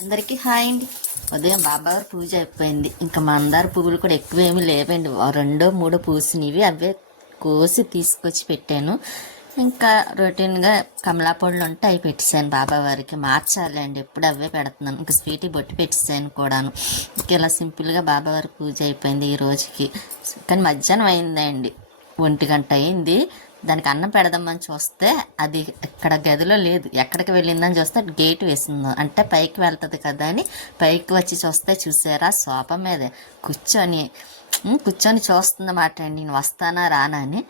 అందరికీ హాయ్ అండి. ఉదయం బాబాగారు పూజ అయిపోయింది. ఇంకా మందార పువ్వులు కూడా ఎక్కువేమీ లేవండి, రెండో మూడో పూసినవి అవే కోసి తీసుకొచ్చి పెట్టాను. ఇంకా రొటీన్గా కమలా పొడులు ఉంటే అవి పెట్టేశాను. బాబావారికి మార్చాలి అండి, ఎప్పుడు అవే పెడుతున్నాను. ఇంకా స్వీట్కి బొట్టు పెట్టేశాను కూడాను. ఇంకా ఇలా సింపుల్గా బాబావారి పూజ అయిపోయింది ఈ రోజుకి. కానీ మధ్యాహ్నం అయిందండి, 1 గంట అయింది. దానికి అన్నం పెడదామని చూస్తే అది ఇక్కడ గదిలో లేదు, ఎక్కడికి వెళ్ళిందని చూస్తే గేట్ వేసింది. అంటే పైకి వెళ్తుంది కదా అని పైకి వచ్చి చూస్తే చూసారా, సోఫా మీద కూర్చొని చూస్తుందన్నమాట అండి, నేను వస్తానా రానా అని.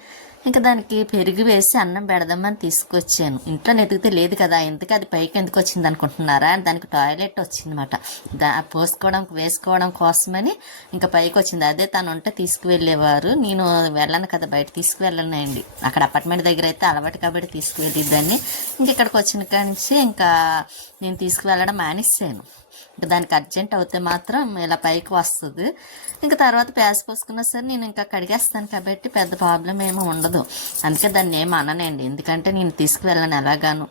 ఇంకా దానికి పెరుగు వేసి అన్నం పెడదామని తీసుకొచ్చాను. ఇంట్లో వెతికితే లేదు కదా, ఎందుకు అది పైకి ఎందుకు వచ్చింది అనుకుంటున్నారా, దానికి టాయిలెట్ వచ్చిందన్నమాట. వేసుకోవడం కోసమని ఇంకా పైకి వచ్చింది. అదే తను ఉంటే తీసుకువెళ్ళేవారు, నేను వెళ్ళను కదా, బయట తీసుకువెళ్ళనండి. అక్కడ అపార్ట్మెంట్ దగ్గర అయితే అలవాటు కాబట్టి తీసుకువెళ్ళిద్దాన్ని. ఇంక ఇక్కడికి వచ్చిన కానించి ఇంకా నేను తీసుకువెళ్ళడం మానేసాను. ఇంకా దానికి అర్జెంట్ అవుతే మాత్రం ఇలా పైకి వస్తుంది. ఇంకా తర్వాత ప్యాస్ పోసుకున్నా సరే నేను ఇంకా కడిగేస్తాను కాబట్టి పెద్ద ప్రాబ్లం ఏమీ ఉండదు. అందుకే దాన్ని ఏమి అననండి, ఎందుకంటే నేను తీసుకువెళ్ళను ఎలాగాను.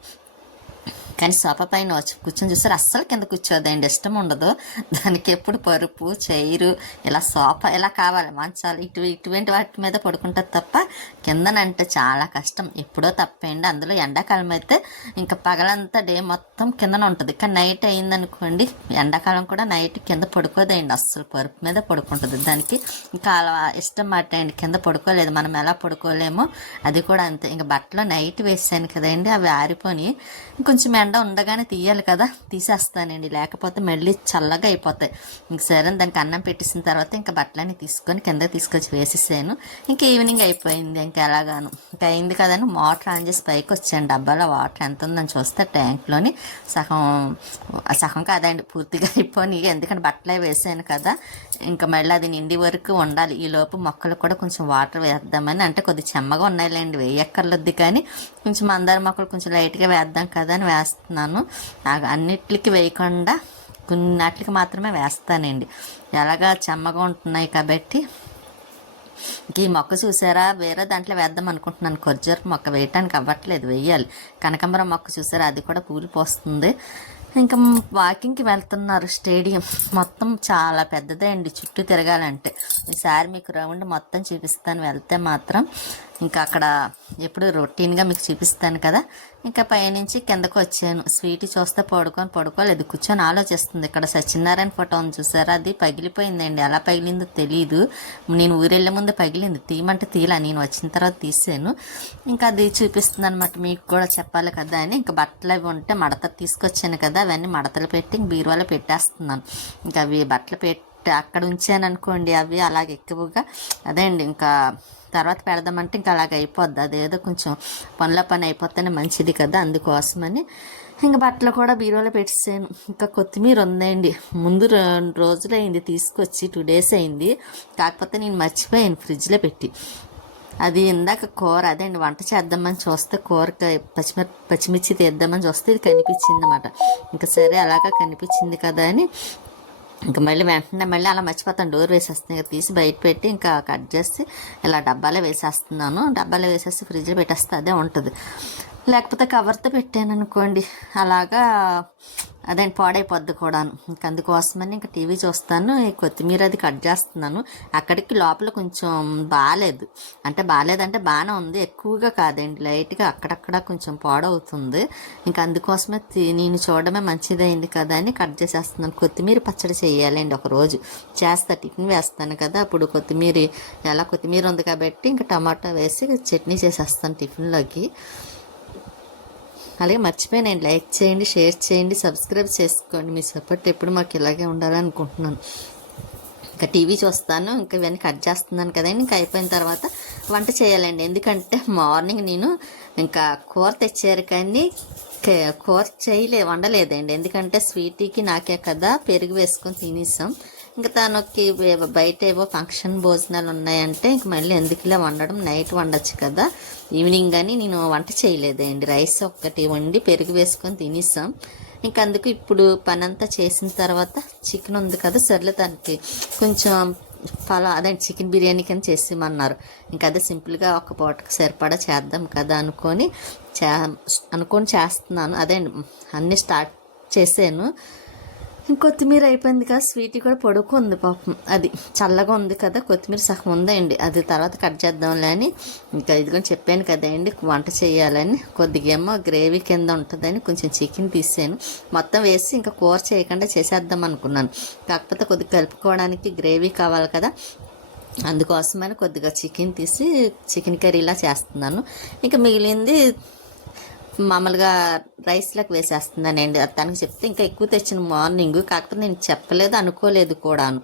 కానీ సోఫా పైన వచ్చి కూర్చొని చూస్తారు, అస్సలు కింద కూర్చోదండి, ఇష్టం ఉండదు దానికి. ఎప్పుడు పరుపు చైరు ఇలా సోఫా ఇలా కావాలి, మంచాలు ఇటువంటి వాటి మీద పడుకుంటుంది తప్ప కిందనంటే చాలా కష్టం. ఎప్పుడో తప్పండి. అందులో ఎండాకాలం అయితే ఇంకా పగలంతా డే మొత్తం కిందన ఉంటుంది. కానీ నైట్ అయిందనుకోండి, ఎండాకాలం కూడా నైట్ కింద పడుకోదండి, అస్సలు పరుపు మీద పడుకుంటుంది. దానికి ఇంకా అలా ఇష్టం మాట అండి, కింద పడుకోలేదు. మనం ఎలా పడుకోలేమో అది కూడా అంతే. ఇంకా బట్టలు నైట్ వేసాను కదండి, అవి ఆరిపోయి కొంచెం ఎండ ఉండగానే తీయాలి కదా, తీసేస్తానండి, లేకపోతే మళ్ళీ చల్లగా అయిపోతాయి. ఇంక సరే దానికి అన్నం పెట్టేసిన తర్వాత ఇంకా బట్టలన్నీ తీసుకొని కింద తీసుకొచ్చి వేసేసాను. ఇంకా ఈవినింగ్ అయిపోయింది, ఇంకా ఎలాగాను ఇంకా అయింది కదని మోటార్ ఆన్ చేసి పైకి వచ్చాను. డబ్బాలో వాటర్ ఎంత ఉందని చూస్తే ట్యాంక్లోని సగం కాదండి, పూర్తిగా అయిపోయి. ఎందుకంటే బట్టలే వేసాను కదా, ఇంకా మళ్ళీ అది నిండి వరకు ఉండాలి. ఈ లోపు మొక్కలు కూడా కొంచెం వాటర్ వేద్దామని, అంటే కొద్దిగా చెమ్మగా ఉన్నాయిలేండి, వేయక్కర్లొద్ది కానీ కొంచెం మందార మొక్కలు కొంచెం లైట్గా వేద్దాం కదా అని వేస్తున్నాను. నాకు అన్నిటికి వేయకుండా కొన్నిటికి మాత్రమే వేస్తానండి, ఎలాగా చెమ్మగా ఉంటున్నాయి కాబట్టి. ఈ మొక్క చూసారా, వేరే దాంట్లో వేద్దాం అనుకుంటున్నాను. కొజ్జర మొక్క వేయటానికి అవ్వట్లేదు, వేయాలి. కనకాంబరం మొక్క చూసారా, అది కూడా పూలు పోస్తుంది. ఇంకా వాకింగ్కి వెళ్తున్నారు. స్టేడియం మొత్తం చాలా పెద్దదే అండి, చుట్టూ తిరగాలంటే. ఈసారి మీకు రౌండ్ మొత్తం చూపిస్తాను వెళ్తే మాత్రం. ఇంకా అక్కడ ఎప్పుడు రొటీన్గా మీకు చూపిస్తాను కదా. ఇంకా పైనుంచి కిందకు వచ్చాను. స్వీట్ చూస్తే పడుకోలేదు, కూర్చొని ఆలోచిస్తుంది. ఇక్కడ సత్యనారాయణ ఫోటో ఉంది చూసారా, అది పగిలిపోయిందండి. ఎలా పగిలిందో తెలీదు. నేను ఊరెళ్ళే ముందు పగిలింది, తీయమంటే తీలా, నేను వచ్చిన తర్వాత తీసాను. ఇంకా అది చూపిస్తుంది అనమాట, మీకు కూడా చెప్పాలి కదా అని. ఇంకా బట్టలు అవి ఉంటే మడత తీసుకొచ్చాను కదా, అవన్నీ మడతలు పెట్టి బీరువాలో పెట్టేస్తున్నాను. ఇంకా అవి బట్టలు పెట్టి అక్కడ ఉంచాను అనుకోండి, అవి అలాగే ఎక్కువగా అదే అండి. ఇంకా తర్వాత పెడదామంటే ఇంకా అలాగ అయిపోద్ది, అదేదో కొంచెం పని అయిపోతేనే మంచిది కదా, అందుకోసమని. ఇంకా బట్టలు కూడా బీరువాలో పెట్టేసాను. ఇంకా కొత్తిమీర ఉందండి, ముందు 2 రోజులు అయింది తీసుకొచ్చి, 2 days అయింది. కాకపోతే నేను మర్చిపోయాను ఫ్రిడ్జ్లో పెట్టి. అది ఇందాక కూర అదే అండి, వంట చేద్దామని చూస్తే కూరకి పచ్చిమిర్చి తీద్దామని చూస్తే ఇది కనిపించింది అన్నమాట. ఇంకా సరే అలాగా కనిపించింది కదా అని ఇంకా వెంటనే మళ్ళీ అలా మర్చిపోతాను, డోర్ వేసేస్తాను. ఇంకా తీసి బయట పెట్టి ఇంకా కట్ చేసి ఇలా డబ్బాలో వేసేస్తున్నాను. డబ్బాలో వేసేసి ఫ్రిడ్జ్లో పెట్టేస్తే అదే ఉంటుంది. లేకపోతే కవర్తో పెట్టాను అనుకోండి, అలాగా అదే పాడైపోద్ది కూడాను. ఇంక అందుకోసమని ఇంకా టీవీ చూస్తాను. ఈ కొత్తిమీర అది కట్ చేస్తున్నాను. అక్కడికి లోపల కొంచెం బాగాలేదంటే బాగానే ఉంది, ఎక్కువగా కాదండి, లైట్గా అక్కడక్కడ కొంచెం పాడవుతుంది. ఇంకా అందుకోసమే నేను చూడడమే మంచిదైంది కదా అని కట్ చేసేస్తున్నాను. కొత్తిమీర పచ్చడి చేయాలండి, ఒకరోజు చేస్తా, టిఫిన్ వేస్తాను కదా అప్పుడు. కొత్తిమీర ఉంది కాబట్టి ఇంకా టమాటా వేసి చట్నీ చేసేస్తాను టిఫిన్లోకి. అలాగే మర్చిపోయాను, లైక్ చేయండి, షేర్ చేయండి, సబ్స్క్రైబ్ చేసుకోండి. మీ సపోర్ట్ ఎప్పుడు మాకు ఇలాగే ఉండాలనుకుంటున్నాను. ఇంకా టీవీ చూస్తాను. ఇంకా ఇవన్నీ కట్ చేస్తున్నాను కదండి. ఇంకా అయిపోయిన తర్వాత వంట చేయాలండి. ఎందుకంటే మార్నింగ్ నేను ఇంకా కూర తెచ్చారు కానీ కూర వండలేదండి. ఎందుకంటే స్వీటీకి నాకే కదా పెరుగు వేసుకొని తినేసాం. ఇంకా తనకి బయట ఏవో ఫంక్షన్ భోజనాలు ఉన్నాయంటే ఇంక మళ్ళీ ఎందుకులా వండడం, నైట్ వండొచ్చు కదా ఈవినింగ్. కానీ నేను వంట చేయలేదండి, రైస్ ఒక్కటి వండి పెరుగు వేసుకొని తినేసాం. ఇంక అందుకు ఇప్పుడు పనంతా చేసిన తర్వాత చికెన్ ఉంది కదా, సర్లే దానికి కొంచెం అదే చికెన్ బిర్యానీ కానీ చేసేమన్నారు. ఇంకా అదే సింపుల్గా ఒక పూటకు సరిపడా చేద్దాం కదా అనుకొని చేస్తున్నాను. అదే అన్నీ స్టార్ట్ చేశాను. కొత్తిమీర అయిపోయింది కదా, స్వీట్ కూడా పడుకుంది పాపం. అది చల్లగా ఉంది కదా, కొత్తిమీర సగం ఉందండి, అది తర్వాత కట్ చేద్దాంలే అని. ఇంకా ఇదిగోని చెప్పాను కదండి వంట చేయాలని. కొద్దిగా ఏమో గ్రేవీ కింద ఉంటుందని కొంచెం చికెన్ తీసాను. మొత్తం వేసి ఇంకా కూర చేయకుండా చేసేద్దాం అనుకున్నాను. కాకపోతే కొద్దిగా కలుపుకోవడానికి గ్రేవీ కావాలి కదా, అందుకోసమని కొద్దిగా చికెన్ తీసి చికెన్ కర్రీలా చేస్తున్నాను. ఇంకా మిగిలింది మామూలుగా రైస్లోకి వేసేస్తున్నానండి. తనకు చెప్తే ఇంకా ఎక్కువ తెచ్చిన మార్నింగ్, కాకపోతే నేను చెప్పలేదు, అనుకోలేదు కూడాను.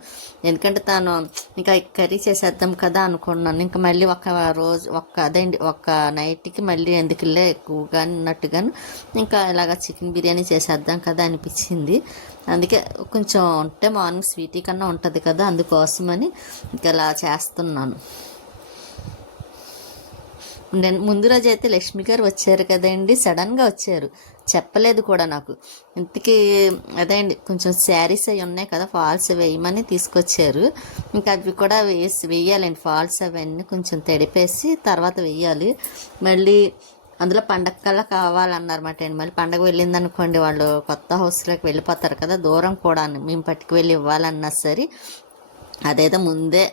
ఎందుకంటే తను ఇంకా కర్రీ చేసేద్దాం కదా అనుకున్నాను. ఇంకా మళ్ళీ ఒక నైట్కి మళ్ళీ ఎందుకులే ఎక్కువగా అన్నట్టుగాను ఇంకా ఇలాగ చికెన్ బిర్యానీ చేసేద్దాం కదా అనిపించింది. అందుకే కొంచెం ఉంటే మార్నింగ్ స్వీటీ కన్నా ఉంటుంది కదా, అందుకోసమని ఇంకా ఇలా చేస్తున్నాను. నేను ముందు రోజు అయితే లక్ష్మి గారు వచ్చారు కదండి, సడన్గా వచ్చారు, చెప్పలేదు కూడా నాకు. ఇంతకీ అదే అండి, కొంచెం శారీస్ అవి ఉన్నాయి కదా, ఫాల్స్ వేయమని తీసుకొచ్చారు. ఇంకా అవి కూడా వేయాలండి, ఫాల్స్ అవన్నీ కొంచెం తడిపేసి తర్వాత వేయాలి. మళ్ళీ అందులో పండగ కల్లా కావాలన్నారన్నమాట అండి. మళ్ళీ పండగ వెళ్ళింది అనుకోండి, వాళ్ళు కొత్త హౌస్లోకి వెళ్ళిపోతారు కదా, దూరం కూడా మేము పట్టుకు వెళ్ళి ఇవ్వాలన్నా సరే అదేదో ముందే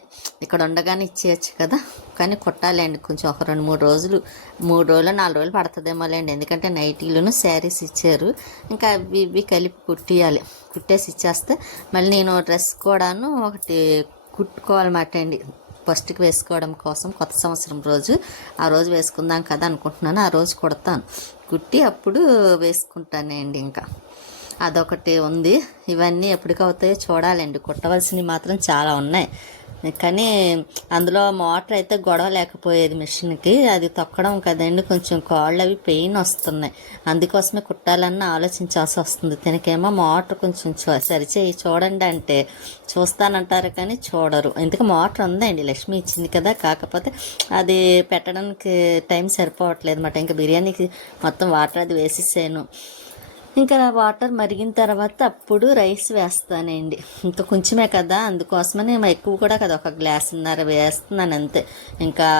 ఇక్కడ ఉండగానే ఇచ్చేయచ్చు కదా. కానీ కుట్టాలండి కొంచెం ఒక 2-3 రోజులు, 4 రోజులు పడుతుందేమోలేండి. ఎందుకంటే నైటీలను శారీస్ ఇచ్చారు, ఇంకా ఇవి కలిపి కుట్టియాలి. కుట్టేసి ఇచ్చేస్తే మళ్ళీ నేను డ్రెస్ కూడాను ఒకటి కుట్టుకోవాలన్నమాట అండి, ఫస్ట్కి వేసుకోవడం కోసం. కొత్త సంవత్సరం రోజు ఆ రోజు వేసుకుందాం కదా అనుకుంటున్నాను. ఆ రోజు కుడతాను, కుట్టి అప్పుడు వేసుకుంటానండి. ఇంకా అదొకటి ఉంది. ఇవన్నీ ఎప్పటికవుతాయో చూడాలండి. కుట్టవలసినవి మాత్రం చాలా ఉన్నాయి, కానీ అందులో మోటార్ అయితే గొడవ లేకపోయేది మిషన్కి. అది తొక్కడం కదండి, కొంచెం కాళ్ళు అవి పెయిన్ వస్తున్నాయి. అందుకోసమే కుట్టాలన్న ఆలోచించాల్సి వస్తుంది. తనకేమో మోటార్ కొంచెం సరిచేయి చూడండి అంటే చూస్తానంటారు కానీ చూడరు. ఎందుకు మోటార్ ఉందండి, లక్ష్మి ఇచ్చింది కదా, కాకపోతే అది పెట్టడానికి టైం సరిపోవట్లేదు అన్నమాట. ఇంకా బిర్యానీకి మొత్తం వాటర్ అది వేసేసాను. ఇంకా వాటర్ మరిగిన తర్వాత అప్పుడు రైస్ వేస్తానండి. ఇంకా కొంచెమే కదా, అందుకోసమని ఎక్కువ కూడా కదా, 1 గ్లాసున్నర వేస్తున్నాను అంతే. ఇంకా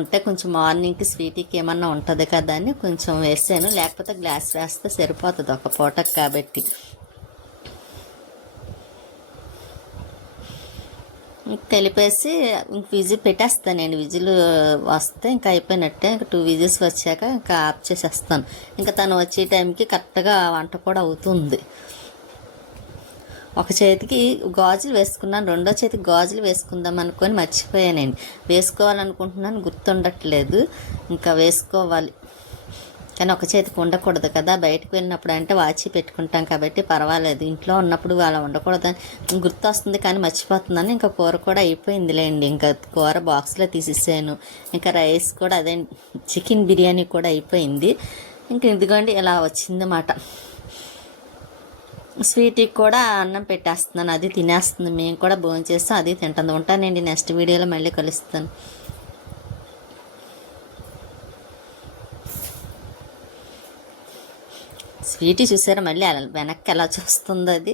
ఉంటే కొంచెం మార్నింగ్కి స్వీటీకి ఏమన్నా ఉంటుంది కదా అని కొంచెం వేసాను, లేకపోతే గ్లాస్ వేస్తే సరిపోతుంది ఒక పూటకి కాబట్టి. కలిపేసి ఇంక విజిల్ పెట్టేస్తానండి. విజిల్ వస్తే ఇంకా అయిపోయినట్టే. ఇంకా 2 విజిల్స్ వచ్చాక ఇంకా ఆఫ్ చేసేస్తాను. ఇంకా తను వచ్చే టైంకి కరెక్ట్గా వంట కూడా అవుతుంది. ఒక చేతికి గాజులు వేసుకున్నాను, రెండో చేతికి గాజులు వేసుకుందాం అనుకొని మర్చిపోయానండి. వేసుకోవాలనుకుంటున్నాను, గుర్తుండట్లేదు. ఇంకా వేసుకోవాలి, కానీ ఒక చేతికి ఉండకూడదు కదా. బయటకు వెళ్ళినప్పుడు అంటే వాచి పెట్టుకుంటాం కాబట్టి పర్వాలేదు, ఇంట్లో ఉన్నప్పుడు అలా ఉండకూడదని గుర్తు వస్తుంది కానీ మర్చిపోతున్నాను. ఇంకా కూర కూడా అయిపోయిందిలేండి. ఇంకా కూర బాక్స్లో తీసేసాను. ఇంకా రైస్ కూడా అదే చికెన్ బిర్యానీ కూడా అయిపోయింది. ఇంకా ఇదిగోండి ఇలా వచ్చిందన్నమాట. స్వీట్కి కూడా అన్నం పెట్టేస్తున్నాను, అది తినేస్తుంది. మేము కూడా భోంచేస్తాం, అది తింటుంది. ఉంటానండి, నెక్స్ట్ వీడియోలో మళ్ళీ కలుస్తాను. స్వీటీ చూసారా మళ్ళీ వెనక్కి ఎలా చూస్తుంది అది.